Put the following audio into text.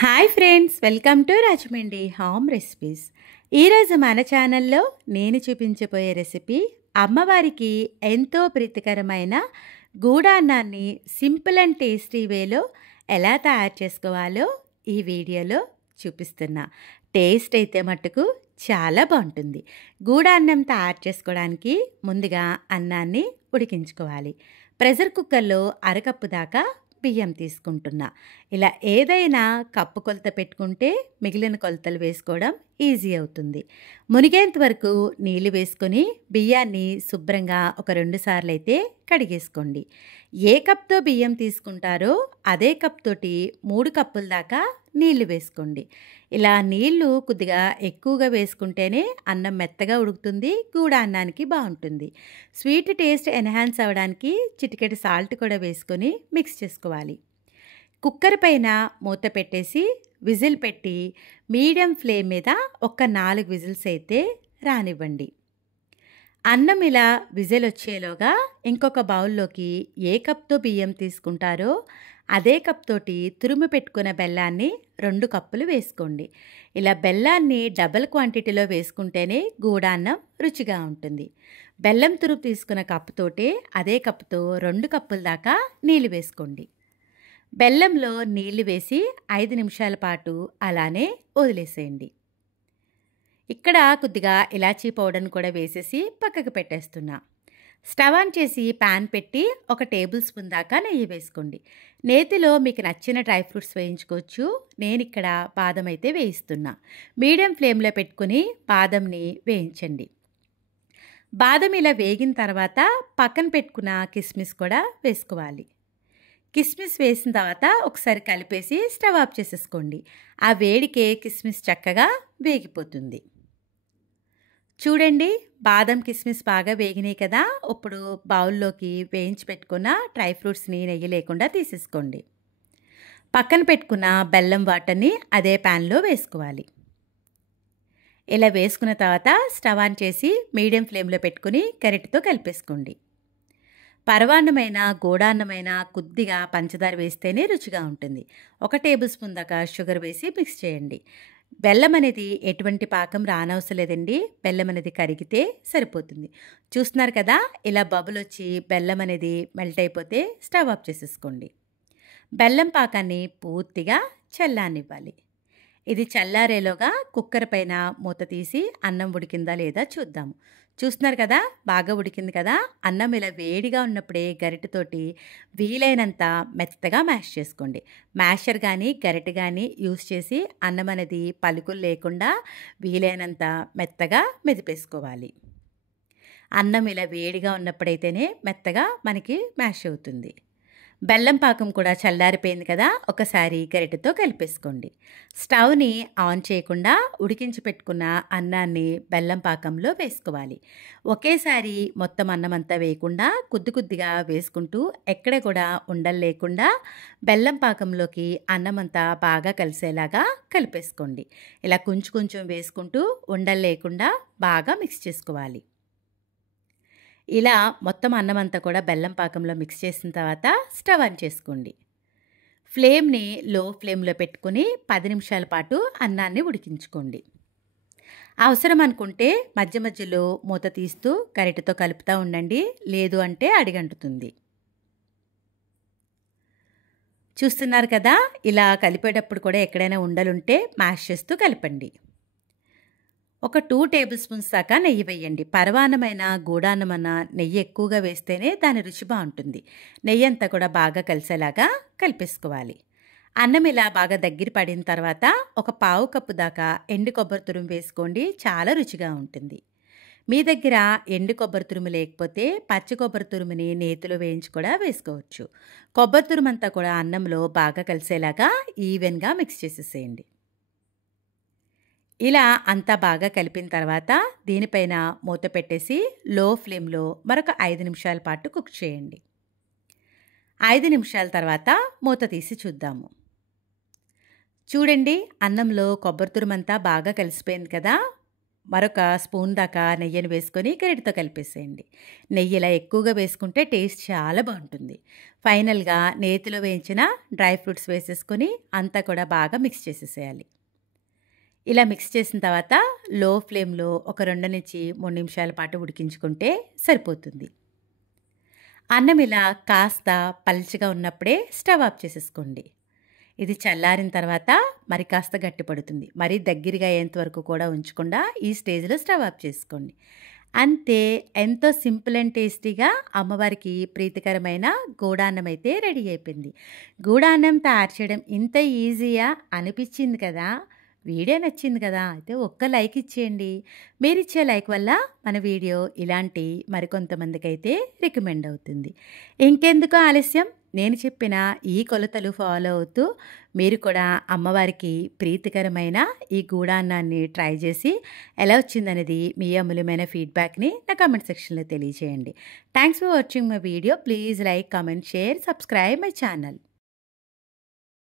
Hi friends, welcome to Rajahmundry home recipes. ఈరోజు మన ఛానల్లో నేను చూపించబోయే రెసిపీ అమ్మవారికి ఎంతో ప్రీతికరమైన గూడాన్నాన్ని సింపుల్ అండ్ టేస్టీ వేలో ఎలా తయారు చేసుకోవాలో ఈ వీడియోలో చూపిస్తున్నా. టేస్ట్ అయితే మట్టుకు చాలా బాగుంటుంది. గూడాన్నం తయారు చేసుకోవడానికి ముందుగా అన్నాన్ని ఉడికించుకోవాలి. ప్రెషర్ కుక్కర్లో అరకప్పు దాకా బియ్యం తీసుకుంటున్నా. ఇలా ఏదైనా కప్పు కొలత పెట్టుకుంటే మిగిలిన కొలతలు వేసుకోవడం ఈజీ అవుతుంది. మునిగేంత వరకు నీళ్ళు వేసుకొని బియ్యాన్ని శుభ్రంగా ఒక 2 సార్లు అయితే కడిగేసుకోండి. ఏ కప్తో బియ్యం తీసుకుంటారో అదే కప్ తోటి 3 కప్పుల దాకా నీళ్లు వేసుకోండి. ఇలా నీళ్లు కొద్దిగా ఎక్కువగా వేసుకుంటేనే అన్నం మెత్తగా ఉడుకుతుంది, కూడా అన్నానికి బాగుంటుంది. స్వీట్ టేస్ట్ ఎన్హాన్స్ అవ్వడానికి చిటికెడు సాల్ట్ కూడా వేసుకొని మిక్స్ చేసుకోవాలి. కుక్కర్ పైన మూత పెట్టేసి విజిల్ పెట్టి మీడియం ఫ్లేమ్ మీద ఒక 4 విజిల్స్ అయితే రానివ్వండి. అన్నం ఇలా విజిల్ వచ్చేలోగా ఇంకొక బౌల్లోకి ఏ కప్తో బియ్యం తీసుకుంటారో అదే కప్ తోటి తురుము పెట్టుకున్న బెల్లాన్ని 2 కప్పులు వేసుకోండి. ఇలా బెల్లాన్ని డబుల్ క్వాంటిటీలో వేసుకుంటేనే గూడాన్నం రుచిగా ఉంటుంది. బెల్లం తురుము తీసుకున్న కప్పుతోటే అదే కప్పుతో 2 కప్పుల దాకా నీళ్ళు వేసుకోండి. బెల్లంలో నీళ్లు వేసి 5 నిమిషాల పాటు అలానే వదిలేసేయండి. ఇక్కడ కొద్దిగా ఇలాచీ పౌడర్ని కూడా వేసేసి పక్కకు పెట్టేస్తున్నా. స్టవ్ ఆన్ చేసి ప్యాన్ పెట్టి 1 టేబుల్ స్పూన్ దాకా నెయ్యి వేసుకోండి. నేతిలో మీకు నచ్చిన డ్రై ఫ్రూట్స్ వేయించుకోవచ్చు. నేను ఇక్కడ బాదం అయితే వేయిస్తున్నా. మీడియం ఫ్లేమ్లో పెట్టుకుని బాదంని వేయించండి. బాదం ఇలా వేగిన తర్వాత పక్కన పెట్టుకున్న కిస్మిస్ కూడా వేసుకోవాలి. కిస్మిస్ వేసిన తర్వాత ఒకసారి కలిపేసి స్టవ్ ఆఫ్ చేసేసుకోండి. ఆ వేడికే కిస్మిస్ చక్కగా వేగిపోతుంది. చూడండి, బాదం కిస్మిస్ బాగా వేగినాయి కదా. ఇప్పుడు బౌల్లోకి వేయించి పెట్టుకున్న డ్రై ఫ్రూట్స్ని నెయ్యి లేకుండా తీసేసుకోండి. పక్కన పెట్టుకున్న బెల్లం వాటర్ని అదే ప్యాన్లో వేసుకోవాలి. ఇలా వేసుకున్న తర్వాత స్టవ్ ఆన్ చేసి మీడియం ఫ్లేమ్లో పెట్టుకుని గరిటెతో కలిపేసుకోండి. పరవాన్నమైన గూడాన్నమైన కొద్దిగా పంచదార వేస్తేనే రుచిగా ఉంటుంది. 1 టేబుల్ స్పూన్ దాకా షుగర్ వేసి మిక్స్ చేయండి. బెల్లం అనేది ఎటువంటి పాకం రానవసరం లేదండి. బెల్లం అనేది కరిగితే సరిపోతుంది. చూస్తున్నారు కదా, ఇలా బబుల్ వచ్చి బెల్లం అనేది మెల్ట్ అయిపోతే స్టవ్ ఆఫ్ చేసేసుకోండి. బెల్లం పాకాన్ని పూర్తిగా చల్లారనివ్వాలి. ఇది చల్లారేలోగా కుక్కర్ పైన మూత తీసి అన్నం ఉడికిందా లేదా చూద్దాము. చూస్తున్నారు కదా, బాగా ఉడికింది కదా. అన్నం ఇలా వేడిగా ఉన్నప్పుడే గరిటెతోటి వీలైనంత మెత్తగా మ్యాష్ చేసుకోండి. మ్యాషర్ కానీ గరిటె కానీ యూస్ చేసి అన్నం అనేది పలుకులు లేకుండా వీలైనంత మెత్తగా మెదిపేసుకోవాలి. అన్నం ఇలా వేడిగా ఉన్నప్పుడైతేనే మెత్తగా మనకి మ్యాష్ అవుతుంది. బెల్లం పాకం కూడా చల్లారిపోయింది కదా. ఒకసారి గరిటెతో కలిపేసుకోండి. స్టవ్ని ఆన్ చేయకుండా ఉడికించి పెట్టుకున్న అన్నాన్ని బెల్లం పాకంలో వేసుకోవాలి. ఒకేసారి మొత్తం అన్నం అంతా వేయకుండా కొద్ది కొద్దిగా వేసుకుంటూ ఎక్కడ కూడా ఉండలు లేకుండా బెల్లం పాకంలోకి అన్నం అంతా బాగా కలిసేలాగా కలిపేసుకోండి. ఇలా కొంచెం కొంచెం వేసుకుంటూ ఉండలు లేకుండా బాగా మిక్స్ చేసుకోవాలి. ఇలా మొత్తం అన్నం అంతా కూడా బెల్లం పాకంలో మిక్స్ చేసిన తర్వాత స్టవ్ ఆన్ చేసుకోండి. ఫ్లేమ్ని లో ఫ్లేమ్లో పెట్టుకుని 10 నిమిషాల పాటు అన్నాన్ని ఉడికించుకోండి. అవసరం అనుకుంటే మధ్య మధ్యలో మూత తీస్తూ గరిటెతో కలుపుతూ ఉండండి, లేదు అంటే అడిగంటుతుంది. చూస్తున్నారు కదా, ఇలా కలిపేటప్పుడు కూడా ఎక్కడైనా ఉండలుంటే మ్యాష్ చేస్తూ కలపండి. ఒక 2 టేబుల్ స్పూన్స్ దాకా నెయ్యి వేయండి. పరవాన్నమైన గూడాన్నమన్న నెయ్యి ఎక్కువగా వేస్తేనే దాని రుచి బాగుంటుంది. నెయ్యి అంతా కూడా బాగా కలిసేలాగా కలిపేసుకోవాలి. అన్నం ఇలా బాగా దగ్గర పడిన తర్వాత ఒక 1/4 కప్పు దాకా ఎండు కొబ్బరి తురుము వేసుకోండి. చాలా రుచిగా ఉంటుంది. మీ దగ్గర ఎండు కొబ్బరి తురుము లేకపోతే పచ్చి కొబ్బరి తురుముని నేతిలో వేయించి కూడా వేసుకోవచ్చు. కొబ్బరి తురుము అంతా కూడా అన్నంలో బాగా కలిసేలాగా ఈవెన్గా మిక్స్ చేసేసేయండి. ఇలా అంతా బాగా కలిపిన తర్వాత దీనిపైన మూత పెట్టేసి లో ఫ్లేమ్లో మరొక 5 నిమిషాల పాటు కుక్ చేయండి. 5 నిమిషాల తర్వాత మూత తీసి చూద్దాము. చూడండి, అన్నంలో కొబ్బరి తురుమంతా బాగా కలిసిపోయింది కదా. మరొక స్పూన్ దాకా నెయ్యిని వేసుకొని గరిటెతో కలిపేసేయండి. నెయ్యి ఇలా ఎక్కువగా వేసుకుంటే టేస్ట్ చాలా బాగుంటుంది. ఫైనల్‌గా నేతిలో వేయించిన డ్రై ఫ్రూట్స్ వేసేసుకొని అంతా కూడా బాగా మిక్స్ చేసేసేయాలి. ఇలా మిక్స్ చేసిన తర్వాత లో ఫ్లేమ్‌లో ఒక 2-3 నిమిషాల పాటు ఉడికించుకుంటే సరిపోతుంది. అన్నం ఇలా కాస్త పల్చగా ఉన్నప్పుడే స్టవ్ ఆఫ్ చేసేసుకోండి. ఇది చల్లారిన తర్వాత మరి కాస్త గట్టిపడుతుంది. మరీ దగ్గరగా అయ్యేంత వరకు కూడా ఉంచకుండా ఈ స్టేజ్‌లో స్టవ్ ఆఫ్ చేసుకోండి. అంతే, ఎంతో సింపుల్ అండ్ టేస్టీగా అమ్మవారికి ప్రీతికరమైన గూడాన్నం అయితే రెడీ అయిపోయింది. గూడాన్నం తయారు చేయడం ఇంత ఈజీయా అనిపించింది కదా! వీడియో నచ్చింది కదా! అయితే ఒక్క లైక్ ఇచ్చేయండి. మీరిచ్చే లైక్ వల్ల మన వీడియో ఇలాంటి మరికొంతమందికైతే రికమెండ్ అవుతుంది. ఇంకెందుకు ఆలస్యం, నేను చెప్పిన ఈ కొలతలు ఫాలో అవుతూ మీరు కూడా అమ్మవారికి ప్రీతికరమైన ఈ గూడాన్నాన్ని ట్రై చేసి ఎలా వచ్చిందనేది మీ అమూల్యమైన ఫీడ్బ్యాక్‌ని నా కామెంట్ సెక్షన్‌లో తెలియజేయండి. Thanks for watching my video. Please like, comment, share, subscribe my channel.